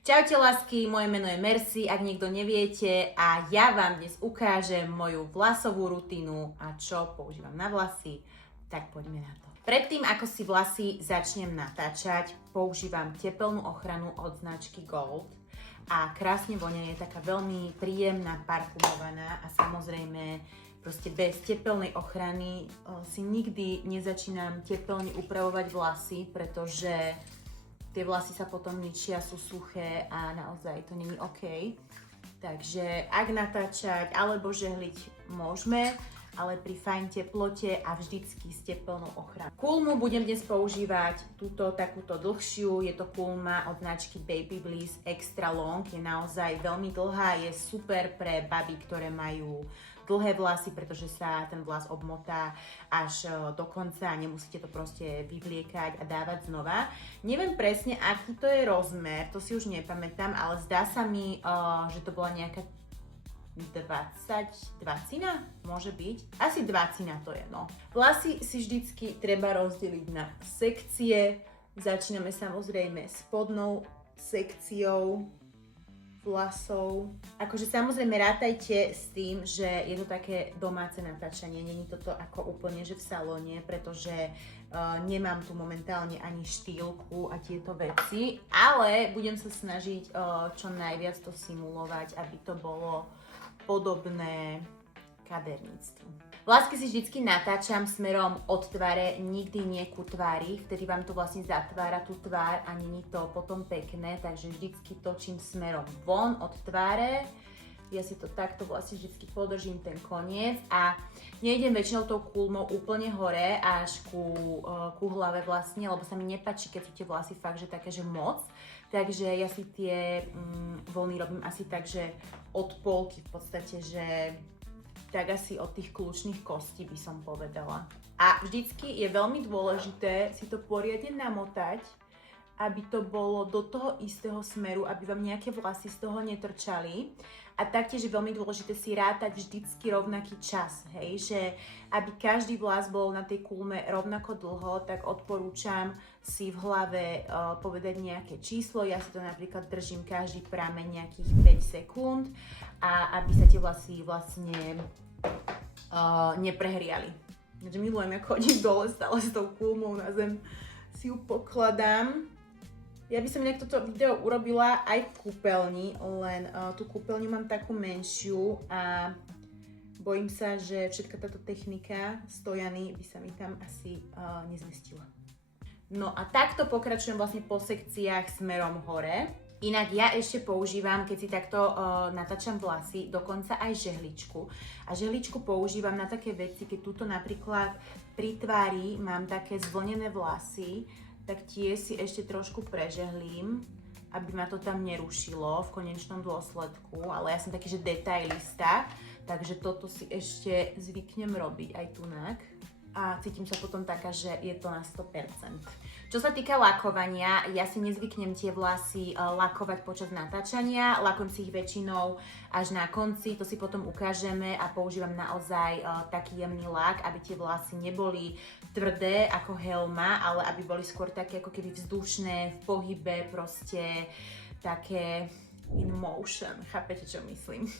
Čaute lásky, moje meno je Mercy, ak niekto neviete, a ja vám dnes ukážem moju vlasovú rutinu a čo používam na vlasy, tak poďme na to. Predtým, ako si vlasy začnem natáčať, používam tepelnú ochranu od značky Gold a krásne vonia, je taká veľmi príjemná, parfumovaná a samozrejme proste bez tepelnej ochrany si nikdy nezačínam tepelne upravovať vlasy, pretože tie vlasy sa potom ničia, sú suché a naozaj to není OK. Takže ak natáčať alebo žehliť môžeme, ale pri fajn teplote a vždycky s tepelnou ochranou. Kulmu budem dnes používať túto takúto dlhšiu, je to kulma od značky Baby Bliss Extra Long, je naozaj veľmi dlhá, je super pre baby, ktoré majú dlhé vlasy, pretože sa ten vlas obmotá až do konca a nemusíte to proste vyvliekať a dávať znova. Neviem presne, aký to je rozmer, to si už nepamätám, ale zdá sa mi, že to bola nejaká 20 môže byť. Asi 20 to je, no. Vlasy si vždycky treba rozdeliť na sekcie. Začíname samozrejme spodnou sekciou vlasov. Akože samozrejme rátajte s tým, že je to také domáce natáčanie, není toto ako úplne, že v salóne, pretože nemám tu momentálne ani štýlku a tieto veci, ale budem sa snažiť čo najviac to simulovať, aby to bolo podobné kaderníctvu. Vlasky si vždycky natáčam smerom od tváre, nikdy nie ku tvári, vtedy vám to vlastne zatvára tú tvár a není to potom pekné, takže vždycky točím smerom von od tváre. Ja si to takto vlastne vždycky podržím ten koniec a nejdem väčšinou tou kulmou úplne hore až ku hlave vlastne, lebo sa mi nepáči, keď sú tie vlasy fakt, že také, že moc. Takže ja si tie vlny robím asi tak, že od polky v podstate, že tak asi od tých kľúčnych kostí by som povedala. A vždycky je veľmi dôležité si to poriadne namotať, aby to bolo do toho istého smeru, aby vám nejaké vlasy z toho netrčali. A taktiež je veľmi dôležité si rátať vždycky rovnaký čas, hej, že aby každý vlas bol na tej kulme rovnako dlho, tak odporúčam si v hlave povedať nejaké číslo. Ja si to napríklad držím každý prameň nejakých 5 sekúnd a aby sa tie vlasy vlastne neprehriali. Takže milujem, ako chodím dole stále s tou kulmou na zem, si ju pokladám. Ja by som nejak toto video urobila aj v kúpeľni, len tú kúpeľňu mám takú menšiu a bojím sa, že všetka táto technika stojany by sa mi tam asi nezmestila. No a takto pokračujem vlastne po sekciách smerom hore. Inak ja ešte používam, keď si takto natáčam vlasy, dokonca aj žehličku. A žehličku používam na také veci, keď tuto napríklad pri tvári mám také zvlnené vlasy, tak tie si ešte trošku prežehlím, aby ma to tam nerušilo v konečnom dôsledku, ale ja som taký, že detailista, takže toto si ešte zvyknem robiť aj tunak a cítim sa potom taká, že je to na 100%. Čo sa týka lakovania, ja si nezvyknem tie vlasy lakovať počas natáčania, lakujem si ich väčšinou až na konci, to si potom ukážeme a používam naozaj taký jemný lak, aby tie vlasy neboli tvrdé ako helma, ale aby boli skôr také ako keby vzdušné, v pohybe, proste také in motion, chápete čo myslím?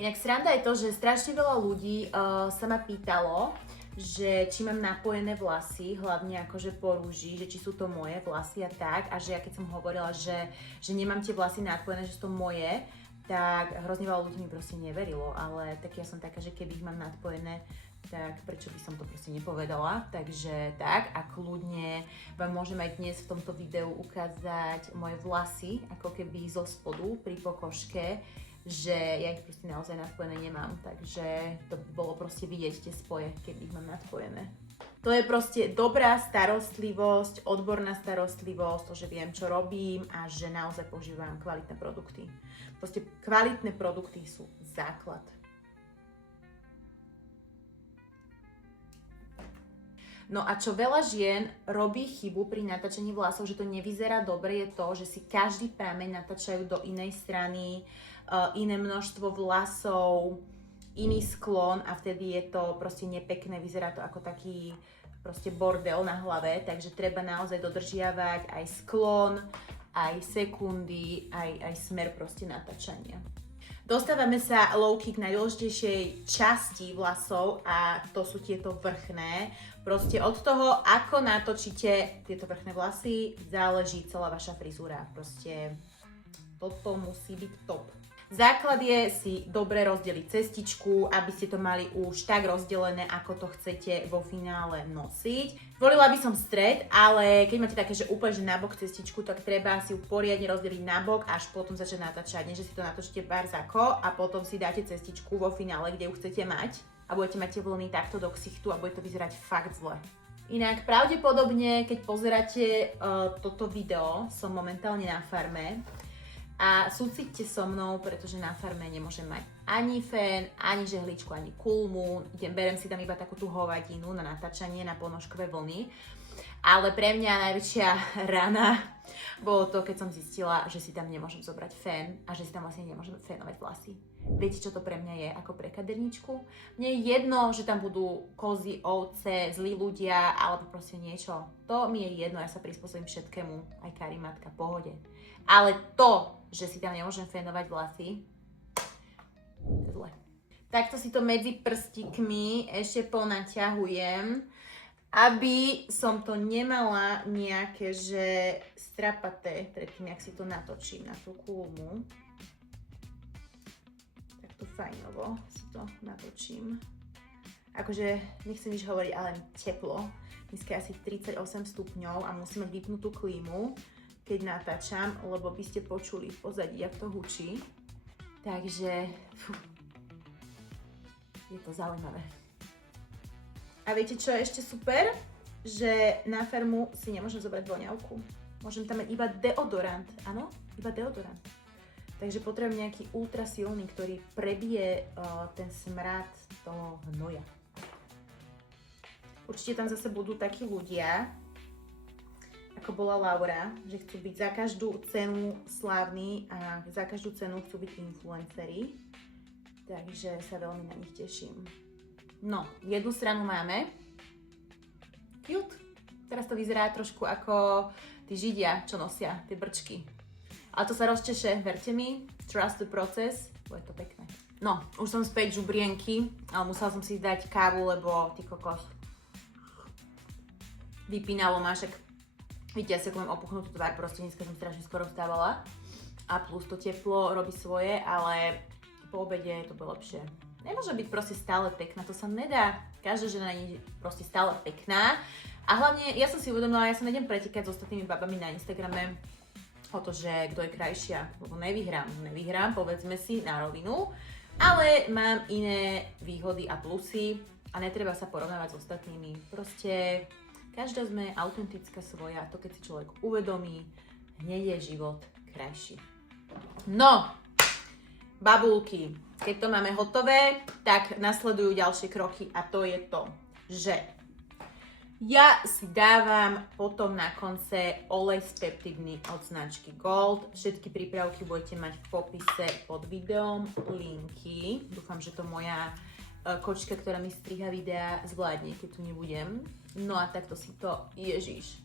Inak sranda je to, že strašne veľa ľudí sa ma pýtalo, že či mám napojené vlasy, hlavne akože po rúži, že či sú to moje vlasy a tak, a že ja keď som hovorila, že nemám tie vlasy napojené, že sú to moje, tak hrozne veľa ľudí mi proste neverilo, ale tak ja som taká, že keby ich mám nadpojené, tak prečo by som to proste nepovedala, takže tak a kľudne vám môžem aj dnes v tomto videu ukázať moje vlasy, ako keby zo spodu pri pokožke, že ja ich proste naozaj nadpojené nemám, takže to by bolo proste vidieť tie spoje, keby ich mám nadpojené. To je proste dobrá starostlivosť, odborná starostlivosť, to, že viem, čo robím a že naozaj používam kvalitné produkty. Proste kvalitné produkty sú základ. No a čo veľa žien robí chybu pri natáčaní vlasov, že to nevyzerá dobre, je to, že si každý prameň natáčajú do inej strany, iné množstvo vlasov, iný sklon a vtedy je to proste nepekné, vyzerá to ako taký proste bordel na hlave, takže treba naozaj dodržiavať aj sklon, aj sekundy, aj smer proste natáčania. Dostávame sa low-key k najdôležitejšej časti vlasov a to sú tieto vrchné. Proste od toho, ako natočíte tieto vrchné vlasy, záleží celá vaša frizúra. Proste toto musí byť top. Základ je si dobre rozdeliť cestičku, aby ste to mali už tak rozdelené, ako to chcete vo finále nosiť. Volila by som stred, ale keď máte také, že úplne že nabok cestičku, tak treba si ju poriadne rozdeliť nabok, až potom začať natáčať. Nie, že si to natočíte barzako a potom si dáte cestičku vo finále, kde ju chcete mať a budete mať tie vlny takto do ksichtu a bude to vyzerať fakt zle. Inak pravdepodobne, keď pozeráte toto video, som momentálne na farme. A súcite so mnou, pretože na farme nemôžem mať ani fén, ani žehličku, ani kulmu. Berem si tam iba takú tú hovadinu na natáčanie, na ponožkové vlny. Ale pre mňa najväčšia rana bolo to, keď som zistila, že si tam nemôžem zobrať fén a že si tam vlastne nemôžem fénovať vlasy. Viete, čo to pre mňa je ako pre kaderničku? Mne je jedno, že tam budú kozy, ovce, zlí ľudia alebo proste niečo. To mi je jedno, ja sa prispôsobím všetkému, aj karimátka, pohode. Ale to, že si tam nemôžem fénovať vlasy, zle. Takto si to medzi prstíkmi ešte ponaťahujem, aby som to nemala nejaké, že strapaté predtým, jak si to natočím na tú kulmu. Takto fajnovo si to natočím. Akože nechcem nič hovoriť, ale teplo. Dneska je asi 38 stupňov a musím mať vypnutú klímu, keď natáčam, lebo by ste počuli v pozadí, jak to hučí. Takže je to zaujímavé. A viete, čo je ešte super? Že na farmu si nemôžem zobrať voňavku. Môžem tam mať iba deodorant. Áno, iba deodorant. Takže potrebujem nejaký ultra silný, ktorý prebije ten smrad toho hnoja. Určite tam zase budú takí ľudia, ako bola Laura, že chcú byť za každú cenu slávni a za každú cenu chcú byť influenceri. Takže sa veľmi na nich teším. No, jednu stranu máme. Cute. Teraz to vyzerá trošku ako tí Židia, čo nosia tie brčky. Ale to sa rozčeše, verte mi. Trust the process. Bude to pekné. No, už som späť žubrienky, ale musela som si dať kávu, lebo ty kokos. Vypínalo ma, však vidíte, ja si mám opuchnutú tvár, proste dneska som strašne skoro vstávala. A plus to teplo robí svoje, ale po obede to bolo lepšie. Nemôže byť proste stále pekná, to sa nedá. Každá žena nie je proste stále pekná. A hlavne, ja som si uvedomila, ja sa nejdem pretekať s ostatnými babami na Instagrame o to, že kto je krajšia, lebo nevyhrám, povedzme si na rovinu. Ale mám iné výhody a plusy a netreba sa porovnávať s ostatnými. Proste každá sme autentická svoja, to keď si človek uvedomí, hneď je život krajší. No, babulky, keď to máme hotové, tak nasledujú ďalšie kroky a to je to, že ja si dávam potom na konce olej peptidný od značky Gold. Všetky prípravky budete mať v popise pod videom, linky. Dúfam, že to moja kočka, ktorá mi striha videa, zvládne, keď tu nebudem. No a takto si to, ježiš.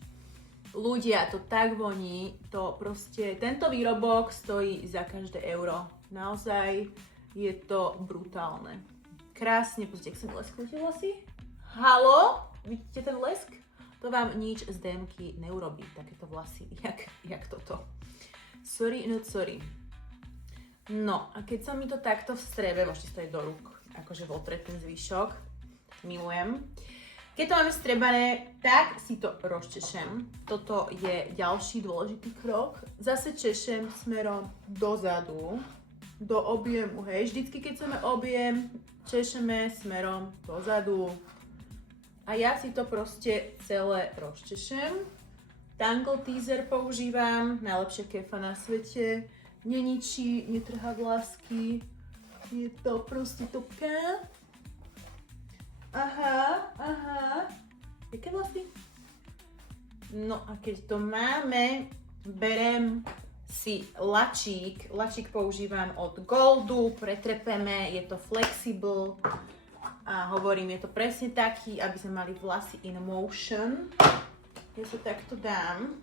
Ľudia, to tak voní, to proste, tento výrobok stojí za každé euro. Naozaj je to brutálne. Krásne, pozrite, ak sa mi leskujú tie vlasy. Halo? Vidíte ten lesk? To vám nič z DMky neurobí, takéto vlasy, jak toto. Sorry, not sorry. No, a keď sa mi to takto vstrebe, môžete stojiť do rúk, akože votreť ten zvyšok, milujem. Keď to máme vstrebané, tak si to rozčešem. Toto je ďalší dôležitý krok. Zase češem smerom dozadu, do objemu, hej. Vždycky, keď chceme objem, češeme smerom dozadu. A ja si to proste celé rozčešem. Tangle Teaser používam, najlepšia kefa na svete. Neničí, netrhá vlásky. Je to proste topka. Aha. Jaké vlasy? No a keď to máme, berem si lačík. Lačík používam od Goldu, pretrepeme, je to flexible. A hovorím, je to presne taký, aby sme mali vlasy in motion. Ja to takto dám.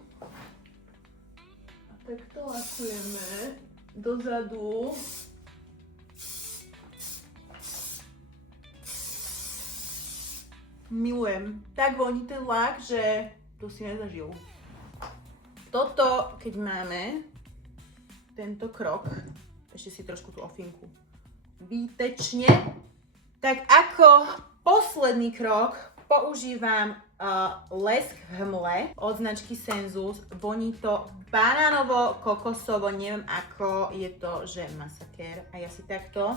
A Takto lakujeme dozadu. Milujem. Tak voní ten lak, že to si nezažil. Toto, keď máme tento krok, ešte si trošku tú ofinku výtečne, tak ako posledný krok používam lesk v hmle od značky Senzus. Voní to banánovo, kokosovo, neviem ako, je to, že masakér. A ja si takto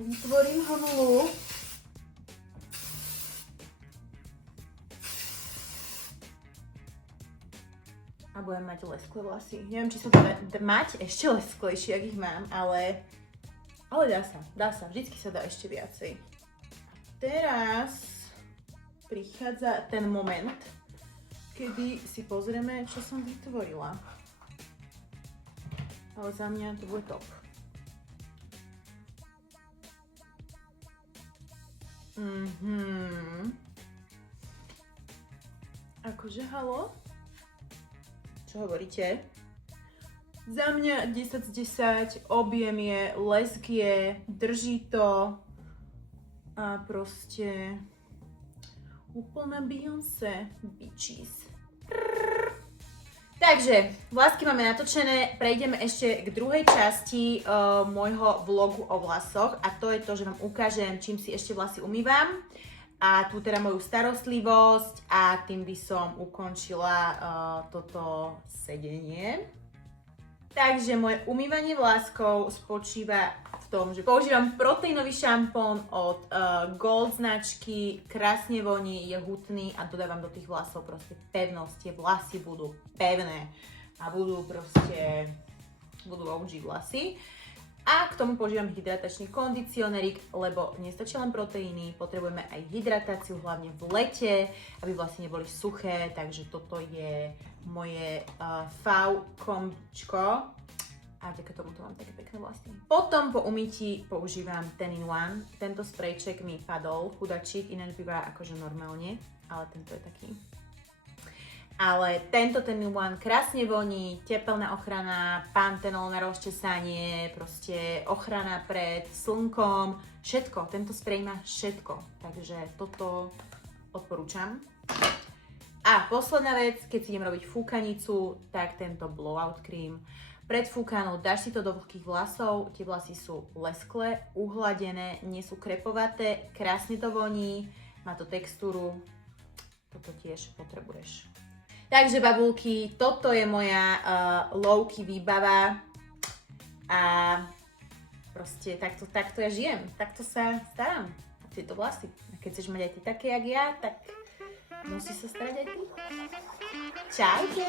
vytvorím hmlu. A budem mať lesklé vlasy. Neviem, či sa to dá mať ešte lesklejšie, ak ich mám, ale dá sa. Vždycky sa dá ešte viacej. Teraz prichádza ten moment, kedy si pozrieme, čo som vytvorila. Ale za mňa to bude top. Akože halo? Čo hovoríte? Za mňa 10 z 10, objem je, lesk je, drží to a proste úplná Beyoncé, bitches. Takže, vlásky máme natočené, prejdeme ešte k druhej časti môjho vlogu o vlasoch a to je to, že vám ukážem, čím si ešte vlasy umývam. A tu teda moju starostlivosť a tým by som ukončila toto sedenie. Takže moje umývanie vláskov spočíva v tom, že používam proteínový šampón od Gold značky, krásne voní, je hutný a dodávam do tých vlasov proste pevnosť. Tie vlasy budú pevné a budú OG vlasy. A k tomu používam hydratačný kondicionérik, lebo nestačí len proteíny, potrebujeme aj hydratáciu, hlavne v lete, aby vlasy neboli suché, takže toto je moje FAU kombičko a vďaka tomuto mám také pekné vlasy. Potom po umytí používam Ten-in-One, tento sprejček mi padol, chudačík, ináč býva akože normálne, ale tento je taký. Ale tento Ten-in-One krásne voní, tepelná ochrana, pantenol na rozčesanie, proste ochrana pred slnkom, všetko. Tento sprej má všetko, takže toto odporúčam. A posledná vec, keď si idem robiť fúkanicu, tak tento blowout cream. Pred fúkanou dáš si to do vlhkých vlasov, tie vlasy sú lesklé, uhladené, nie sú krepovaté, krásne to voní, má to textúru, toto tiež potrebuješ. Takže babulky, toto je moja low-key výbava a proste takto ja žijem, takto sa starám o tieto vlasy. A keď chceš mať aj ty také, jak ja, tak musíš sa starať aj ty. Čaute!